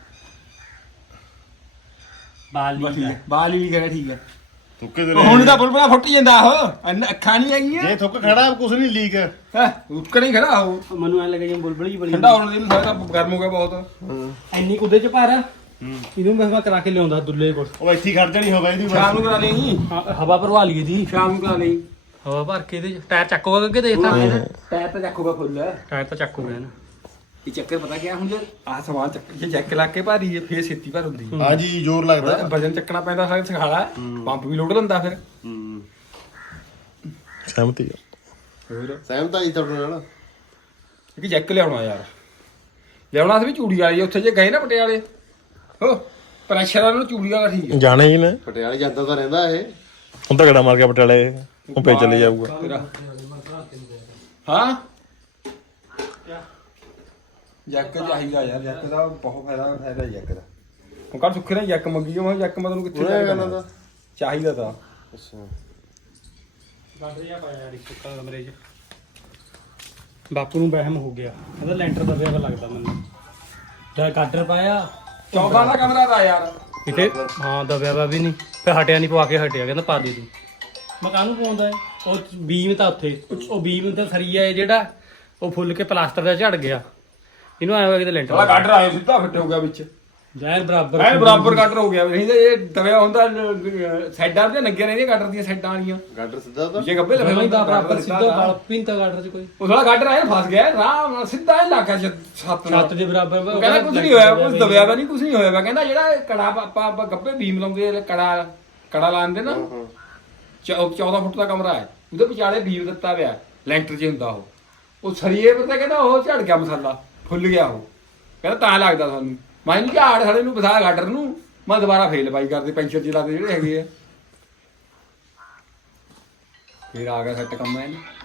S3: ਬਾਲ
S2: ਠੀਕ
S3: ਨਹੀਂ
S2: ਹੈ ਬਾਲ ਹੀ ਕਰਿਆ ਠੀਕ ਹੈ
S1: ਤੁੱਕੇ ਦੇ
S2: ਹੁਣ ਤਾਂ ਬੁਲਬੁਲਾ ਫੁੱਟ ਜਾਂਦਾ ਉਹ ਅੱਖਾਂ ਨਹੀਂ ਹੈਗੀਆਂ
S1: ਜੇ ਥੁੱਕ ਖੜਾ ਕੁਛ ਨਹੀਂ ਲੀਕ
S2: ਹੈ ਉੱਕੜ ਹੀ ਖੜਾ ਹੋ
S3: ਮੈਨੂੰ ਐ ਲੱਗਾ ਜਿਵੇਂ ਬੁਲਬੁਲ ਹੀ ਬਣੀ
S2: ਠੰਡਾ ਹੋਣ ਦੇ ਨੂੰ ਸਾਰਾ ਗਰਮ ਹੋ ਗਿਆ ਬਹੁਤ
S3: ਐਨੀ ਕੁੱਦੇ ਚ ਭਾਰ ਇਹਨੂੰ ਮੈਂ ਕਰਾ ਕੇ ਲਿਆਉਂਦਾ ਦੁੱਲੇ ਕੋਲ
S1: ਉਹ ਇੱਥੇ ਹੀ ਖੜ ਜਾਣੀ ਹਵਾ ਇਹਦੀ
S2: ਸ਼ਾਮ ਨੂੰ ਕਰਾ ਲਈ
S3: ਹਵਾ ਭਰਵਾ ਲਈਏ ਜੀ
S2: ਸ਼ਾਮ ਨੂੰ ਕਰਾ ਲਈ
S3: ਹਵਾ ਭਰ ਕੇ ਇਹਦੇ ਚ ਟਾਇਰ ਚੱਕੋਗਾ ਅੱਗੇ ਦੇਖਦਾ
S2: ਟਾਇਰ ਤਾਂ ਚੱਕੂਗਾ ਫੁੱਲ
S3: ਟਾਇਰ ਤਾਂ ਚੱਕੋਗਾ ਨਾ
S2: ਇਹ ਚੱਕਰ ਪਤਾ ਕਿਆ ਹੁਣ ਜੇ ਆਹ ਸਮਾਨ ਚੱਕ ਜੇ ਜੈਕ ਲਾ ਕੇ ਭਾਰੀ ਹੈ ਫੇਰ ਛੇਤੀ ਭਰ ਹੁੰਦੀ ਹੈ।
S1: ਹਾਂ ਜੀ ਜ਼ੋਰ ਲੱਗਦਾ।
S2: ਵਜਨ ਚੱਕਣਾ ਪੈਂਦਾ ਸਾਰੇ ਸਿਖਾਲਾ ਪੰਪ ਵੀ ਲੋਡ ਲੈਂਦਾ ਫਿਰ
S4: ਸਹਿਮਤੀ ਆ।
S2: ਹੋਰ
S1: ਸਹਿਮਤ ਆ ਜੀ ਤੁਹਾਡੇ ਨਾਲ।
S2: ਕਿ ਜੈਕ ਲਿਆਉਣਾ ਯਾਰ ਲਿਆਉਣਾ ਸੀ ਵੀ ਚੂੜੀ ਵਾਲੀ ਉੱਥੇ ਜੇ ਗਏ ਨਾ ਪਟਿਆਲੇ ਹੋ ਪ੍ਰੈਸ਼ਰ ਵਾਲੇ ਨੂੰ ਚੂੜੀ ਵਾਲਾ ਠੀਕ ਹੈ।
S4: ਜਾਣੇ ਹੀ ਨੇ
S1: ਪਟਿਆਲੇ ਜਾਂਦਾ ਤਾਂ ਰਹਿੰਦਾ ਇਹ।
S4: ਹੁਣ ਤਾਂ ਗੜਾ ਮਾਰ ਕੇ ਪਟਿਆਲੇ ਉਹ ਪੇ ਚਲੇ ਜਾਊਗਾ।
S2: ਤੇਰਾ ਹਾਂ ਜੈਕ ਚਾਹੀਦਾ ਯਾਰ ਜੈਕ ਦਾ ਬਹੁਤ ਫਾਇਦਾ ਜੈਕ ਦਾ ਹੁਣ ਕੱਲ ਸੁੱਖੇ ਨੇ ਜੈਕ ਮੰਗੀ ਮੈਂ ਜੈਕ ਮੈਂ ਤੈਨੂੰ ਕਿੱਥੇ
S1: ਉਹਨੇ ਕਰਨਾ ਤਾਂ
S2: ਚਾਹੀਦਾ ਤਾਂ
S1: ਅੱਛਾ
S3: ਗਾਡਰੀਆ ਪਾਇਆ ਯਾਰ ਇੱਕ ਕਮਰੇ 'ਚ ਬਾਪੂ ਨੂੰ ਵਹਿਮ ਹੋ ਗਿਆ ਕਹਿੰਦਾ ਲੈਂਟਰ ਦਬਿਆ ਵਾ ਲੱਗਦਾ ਮੈਨੂੰ ਜਦ ਗਾਡਰ ਪਾਇਆ
S2: ਚੌਂਕਾ ਦਾ ਕਮਰਾ ਦਾ ਯਾਰ
S3: ਕਿਤੇ ਹਾਂ ਦਬਿਆ ਵਾ ਵੀ ਨਹੀਂ ਫਿਰ ਹਟਿਆ ਨਹੀਂ ਪਵਾ ਕੇ ਹਟਿਆ ਕਹਿੰਦਾ ਪਾ ਦੇ ਤੂੰ ਮਕਾਨ ਨੂੰ ਪਾਉਂਦਾ ਹੈ ਉਹ ਬੀਮ ਤਾਂ ਉੱਥੇ ਉਹ ਬੀਮ ਤੇ ਸਰੀਆ ਹੈ ਜਿਹੜਾ ਉਹ ਫੁੱਲ ਕੇ ਪਲਾਸਟਰ ਦਾ ਝੜ ਗਿਆ ਇਹਨੂੰ ਆਇਆ ਹੋਇਆ ਕਿਤੇ
S2: ਸਾਲਾ
S3: ਲੈਂਟਰ
S2: ਗਾਡਰ ਆਇਆ ਸਿੱਧਾ ਫਿੱਟ ਹੋ ਗਿਆ ਵਿੱਚ
S3: ਜੈਨ ਬਰਾਬਰ
S2: ਐਨ ਬਰਾਬਰ ਗਾਡਰ ਹੋ ਗਿਆ ਨਹੀਂ ਤਾਂ ਇਹ ਦਬਿਆ ਹੁੰਦਾ ਸਾਈਡਾਂ ਤੇ ਨੰਗੀਆਂ ਰਹਿੰਦੀਆਂ ਗਾਡਰ ਦੀਆਂ ਸਾਈਡਾਂ ਵਾਲੀਆਂ
S1: ਗਾਡਰ ਸਿੱਧਾ ਤਾਂ
S2: ਜੇ ਗੱਬੇ ਲਵੇ
S3: ਦਾ ਬਰਾਬਰ ਸਿੱਧਾ ਗਲ ਪਿੰਤਾ ਗਾਡਰ 'ਚ ਕੋਈ
S2: ਉਹ ਸਾਲਾ ਗਾਡਰ ਆਇਆ ਫਸ ਗਿਆ ਆਰਾਮ ਨਾਲ ਸਿੱਧਾ ਹੀ ਲੱਗਾ ਛੱਤ ਨਾਲ
S3: ਛੱਤ ਦੇ ਬਰਾਬਰ
S2: ਉਹ ਕਹਿੰਦਾ ਕੁਝ ਨਹੀਂ ਹੋਇਆ ਕੁਝ ਦਬਿਆ ਵਾ ਨਹੀਂ ਕੁਝ ਨਹੀਂ ਹੋਇਆ ਵਾ ਕਹਿੰਦਾ ਜਿਹੜਾ ਕੜਾ ਆਪਾਂ ਗੱਬੇ ਬੀਮ ਲਾਉਂਦੇ ਕੜਾ ਲਾਉਂਦੇ ਨਾ 14 ਫੁੱਟ ਦਾ ਕਮਰਾ ਹੈ ਉਹਦੇ ਵਿਚਾਲੇ ਬੀਮ ਦਿੱਤਾ ਪਿਆ ਲੈਂਟਰ 'ਚ ਹੁੰਦਾ ਉਹ ਸਰੀਏ ਪਰ ਤਾਂ ਕਹਿੰਦਾ ਉਹ ਝੜ ਗਿਆ ਮਸਾਲਾ ਫੁੱਲ ਗਿਆ ਉਹ ਕਹਿੰਦਾ ਤਾਂ ਲੱਗਦਾ ਸਾਨੂੰ ਮੈਂ ਨਹੀਂ ਝਾੜ ਸਾਡੇ ਨੂੰ ਬਸਾ ਗਾਡਰ ਨੂੰ ਮੈਂ ਦੁਬਾਰਾ ਫੇਲ ਪਾਈ ਕਰਦੇ ਪੈਂਚਰ ਚਲਾਦੇ ਜਿਹੜੇ ਹੈਗੇ ਆ ਫਿਰ ਆ ਗਿਆ ਸੈੱਟ ਕੰਮ ਐ